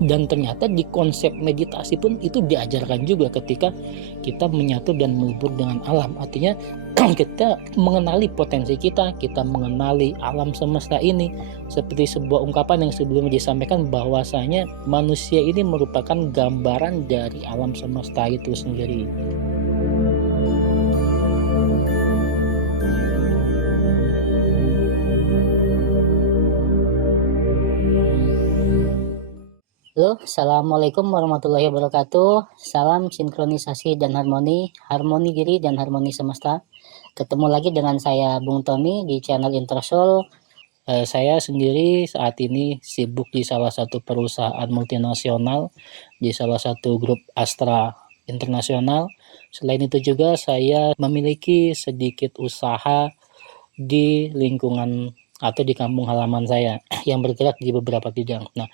Dan ternyata di konsep meditasi pun itu diajarkan juga ketika kita menyatu dan melebur dengan alam. Artinya kita mengenali potensi kita, kita mengenali alam semesta ini. Seperti sebuah ungkapan yang sebelumnya disampaikan bahwasanya manusia ini merupakan gambaran dari alam semesta itu sendiri. Halo, assalamualaikum warahmatullahi wabarakatuh. Salam sinkronisasi dan harmoni, harmoni diri dan harmoni semesta. Ketemu lagi dengan saya Bung Tommy di channel Introsoul. Saya sendiri saat ini sibuk di salah satu perusahaan multinasional, di salah satu grup Astra internasional. Selain itu juga saya memiliki sedikit usaha di lingkungan atau di kampung halaman saya yang bergerak di beberapa bidang. Nah,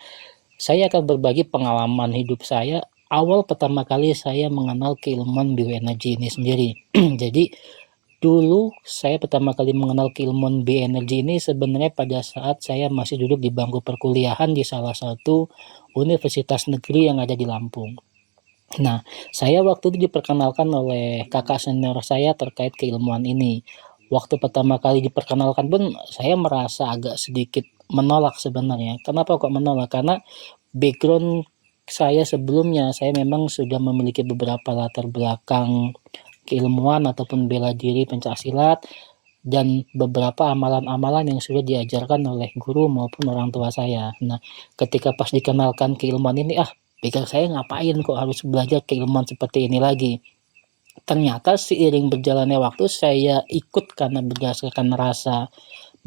saya akan berbagi pengalaman hidup saya awal pertama kali saya mengenal keilmuan bioenergi ini sendiri. Jadi dulu saya pertama kali mengenal keilmuan bioenergi ini sebenarnya pada saat saya masih duduk di bangku perkuliahan di salah satu universitas negeri yang ada di Lampung. Nah, saya waktu itu diperkenalkan oleh kakak senior saya terkait keilmuan ini. Waktu pertama kali diperkenalkan pun saya merasa agak sedikit menolak sebenarnya. Kenapa kok menolak? Karena background saya sebelumnya, saya memang sudah memiliki beberapa latar belakang keilmuan ataupun bela diri pencaksilat dan beberapa amalan-amalan yang sudah diajarkan oleh guru maupun orang tua saya. Nah, ketika pas dikenalkan keilmuan ini, pikir saya ngapain kok harus belajar keilmuan seperti ini lagi. Ternyata seiring berjalannya waktu saya ikut karena berdasarkan rasa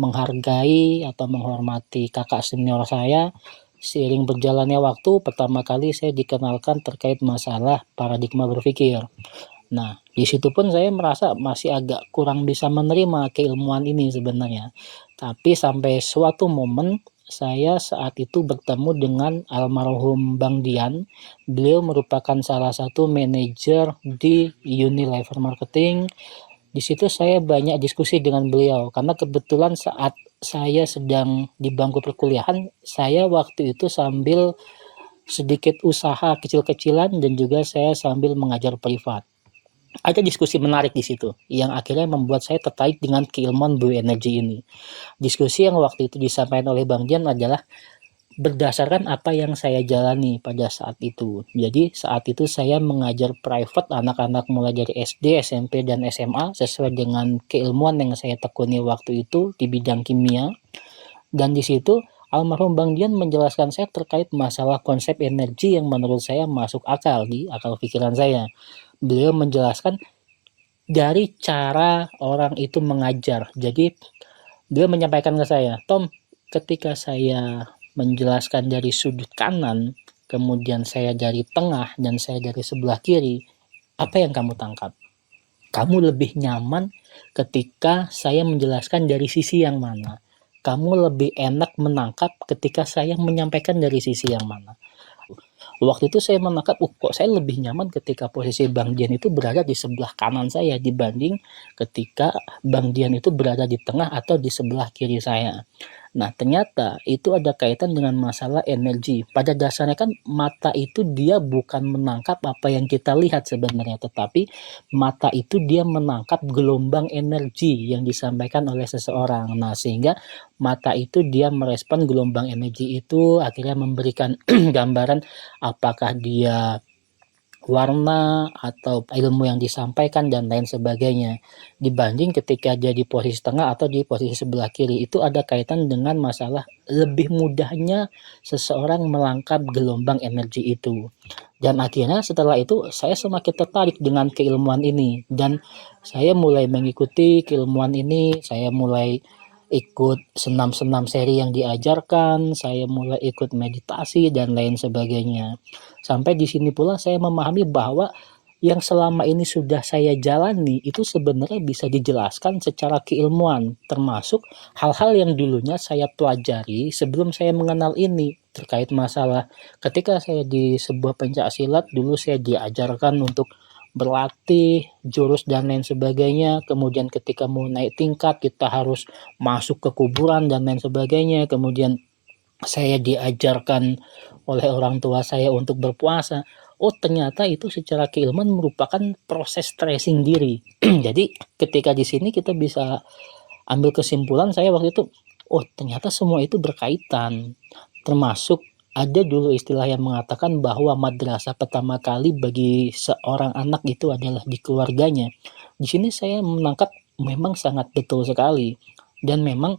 menghargai atau menghormati kakak senior saya. Seiring berjalannya waktu, pertama kali saya dikenalkan terkait masalah paradigma berpikir. Nah, di situ pun saya merasa masih agak kurang bisa menerima keilmuan ini sebenarnya. Tapi sampai suatu momen saya saat itu bertemu dengan almarhum Bang Dian. Beliau merupakan salah satu manajer di Unilever Marketing. Di situ saya banyak diskusi dengan beliau karena kebetulan saat saya sedang di bangku perkuliahan, saya waktu itu sambil sedikit usaha kecil-kecilan dan juga saya sambil mengajar privat. Ada diskusi menarik di situ yang akhirnya membuat saya tertarik dengan keilmuan bioenergi ini. Diskusi yang waktu itu disampaikan oleh Bang Dian adalah berdasarkan apa yang saya jalani pada saat itu. Jadi saat itu saya mengajar private anak-anak mulai dari SD, SMP, dan SMA sesuai dengan keilmuan yang saya tekuni waktu itu di bidang kimia. Dan di situ almarhum Bang Dian menjelaskan saya terkait masalah konsep energi yang menurut saya masuk akal di akal pikiran saya. Beliau menjelaskan dari cara orang itu mengajar. Jadi dia menyampaikan ke saya, "Tom, ketika saya menjelaskan dari sudut kanan, kemudian saya dari tengah dan saya dari sebelah kiri, apa yang kamu tangkap? Kamu lebih nyaman ketika saya menjelaskan dari sisi yang mana? Kamu lebih enak menangkap ketika saya menyampaikan dari sisi yang mana?" Waktu itu saya menangkap, kok saya lebih nyaman ketika posisi Bang Dian itu berada di sebelah kanan saya dibanding ketika Bang Dian itu berada di tengah atau di sebelah kiri saya. Nah, ternyata itu ada kaitan dengan masalah energi. Pada dasarnya kan mata itu dia bukan menangkap apa yang kita lihat sebenarnya, tetapi mata itu dia menangkap gelombang energi yang disampaikan oleh seseorang. Nah, sehingga mata itu dia merespon gelombang energi itu akhirnya memberikan gambaran apakah dia warna atau ilmu yang disampaikan dan lain sebagainya. Dibanding ketika dia di posisi tengah atau di posisi sebelah kiri, itu ada kaitan dengan masalah lebih mudahnya seseorang melangkap gelombang energi itu. Dan akhirnya setelah itu saya semakin tertarik dengan keilmuan ini dan saya mulai mengikuti keilmuan ini, saya mulai ikut senam-senam seri yang diajarkan, saya mulai ikut meditasi dan lain sebagainya. Sampai di sini pula saya memahami bahwa yang selama ini sudah saya jalani itu sebenarnya bisa dijelaskan secara keilmuan, termasuk hal-hal yang dulunya saya pelajari sebelum saya mengenal ini terkait masalah ketika saya di sebuah pencaksilat dulu saya diajarkan untuk berlatih jurus dan lain sebagainya, kemudian ketika mau naik tingkat kita harus masuk ke kuburan dan lain sebagainya, kemudian saya diajarkan oleh orang tua saya untuk berpuasa. Oh, ternyata itu secara keilmuan merupakan proses tracing diri. Jadi ketika di sini kita bisa ambil kesimpulan saya waktu itu, oh ternyata semua itu berkaitan. Termasuk ada dulu istilah yang mengatakan bahwa madrasah pertama kali bagi seorang anak itu adalah di keluarganya. Di sini saya menangkap memang sangat betul sekali. Dan memang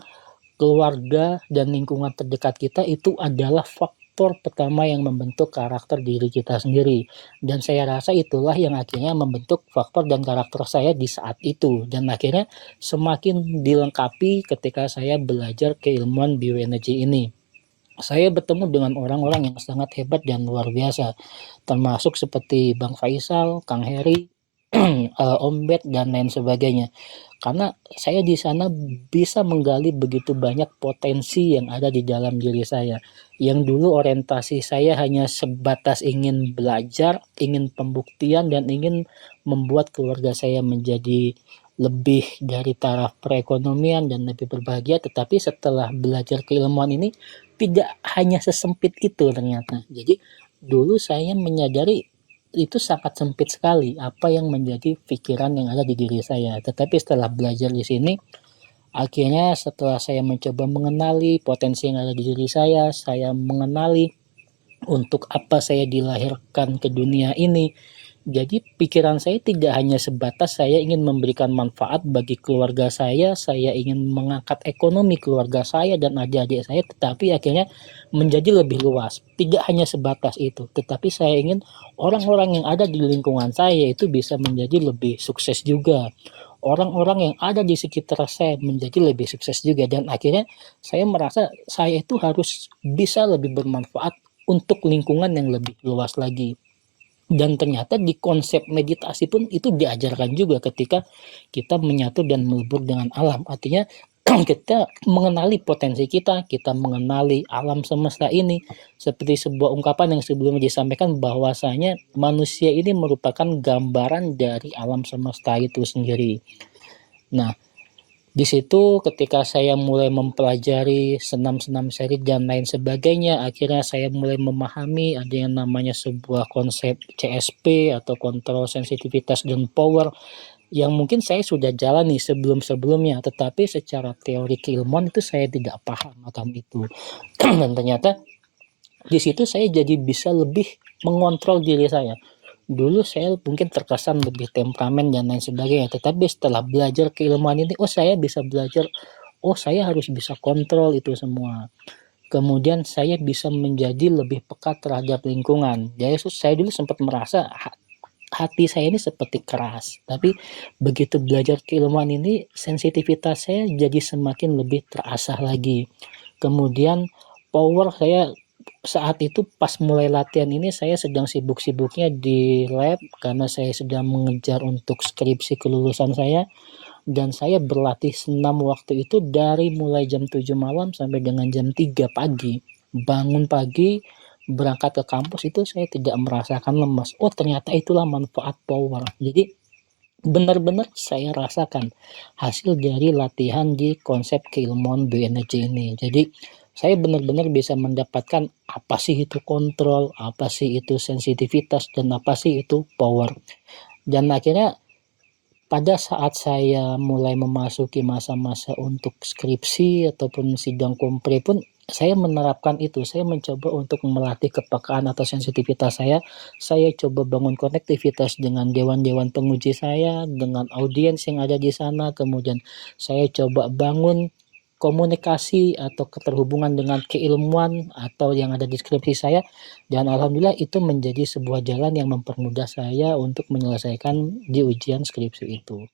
keluarga dan lingkungan terdekat kita itu adalah faktor pertama yang membentuk karakter diri kita sendiri. Dan saya rasa itulah yang akhirnya membentuk faktor dan karakter saya di saat itu. Dan akhirnya semakin dilengkapi ketika saya belajar keilmuan bioenergi ini. Saya bertemu dengan orang-orang yang sangat hebat dan luar biasa, termasuk seperti Bang Faisal, Kang Heri, Om Bet, dan lain sebagainya. Karena saya di sana bisa menggali begitu banyak potensi yang ada di dalam diri saya. Yang dulu orientasi saya hanya sebatas ingin belajar, ingin pembuktian, dan ingin membuat keluarga saya menjadi lebih dari taraf perekonomian dan lebih berbahagia. Tetapi setelah belajar keilmuan ini, tidak hanya sesempit itu ternyata. Jadi dulu saya menyadari itu sangat sempit sekali apa yang menjadi pikiran yang ada di diri saya. Tetapi setelah belajar di sini, akhirnya setelah saya mencoba mengenali potensi yang ada di diri saya mengenali untuk apa saya dilahirkan ke dunia ini. Jadi pikiran saya tidak hanya sebatas saya ingin memberikan manfaat bagi keluarga saya ingin mengangkat ekonomi keluarga saya dan adik-adik saya, tetapi akhirnya menjadi lebih luas. Tidak hanya sebatas itu, tetapi saya ingin orang-orang yang ada di lingkungan saya itu bisa menjadi lebih sukses juga. Orang-orang yang ada di sekitar saya menjadi lebih sukses juga dan akhirnya saya merasa saya itu harus bisa lebih bermanfaat untuk lingkungan yang lebih luas lagi. Dan ternyata di konsep meditasi pun itu diajarkan juga ketika kita menyatu dan melebur dengan alam. Artinya kita mengenali potensi kita mengenali alam semesta ini. Seperti sebuah ungkapan yang sebelumnya disampaikan bahwasanya manusia ini merupakan gambaran dari alam semesta itu sendiri. Nah, di situ ketika saya mulai mempelajari senam-senam seri dan lain sebagainya, akhirnya saya mulai memahami ada yang namanya sebuah konsep CSP atau kontrol sensitivitas dan power yang mungkin saya sudah jalani sebelum-sebelumnya, tetapi secara teori keilmuan itu saya tidak paham akan itu. Dan ternyata di situ saya jadi bisa lebih mengontrol diri saya. Dulu saya mungkin terkesan lebih temperamen dan lain sebagainya, tetapi setelah belajar keilmuan ini, oh saya bisa belajar, oh saya harus bisa kontrol itu semua. Kemudian saya bisa menjadi lebih peka terhadap lingkungan. Jadi saya dulu sempat merasa hati saya ini seperti keras, tapi begitu belajar keilmuan ini, sensitivitas saya jadi semakin lebih terasah lagi. Kemudian power saya saat itu pas mulai latihan ini saya sedang sibuk-sibuknya di lab karena saya sedang mengejar untuk skripsi kelulusan saya dan saya berlatih senam waktu itu dari mulai jam 7 malam sampai dengan jam 3 pagi. Bangun pagi, berangkat ke kampus itu saya tidak merasakan lemas. Oh, ternyata itulah manfaat power. Jadi benar-benar saya rasakan hasil dari latihan di konsep keilmuan bioenergi ini. Jadi saya benar-benar bisa mendapatkan apa sih itu kontrol, apa sih itu sensitivitas, dan apa sih itu power. Dan akhirnya pada saat saya mulai memasuki masa-masa untuk skripsi ataupun sidang kompre pun saya menerapkan itu. Saya mencoba untuk melatih kepekaan atau sensitivitas saya. Saya coba bangun konektivitas dengan dewan-dewan penguji saya, dengan audiens yang ada di sana. Kemudian saya coba bangun komunikasi atau keterhubungan dengan keilmuan atau yang ada di skripsi saya dan alhamdulillah itu menjadi sebuah jalan yang mempermudah saya untuk menyelesaikan di ujian skripsi itu.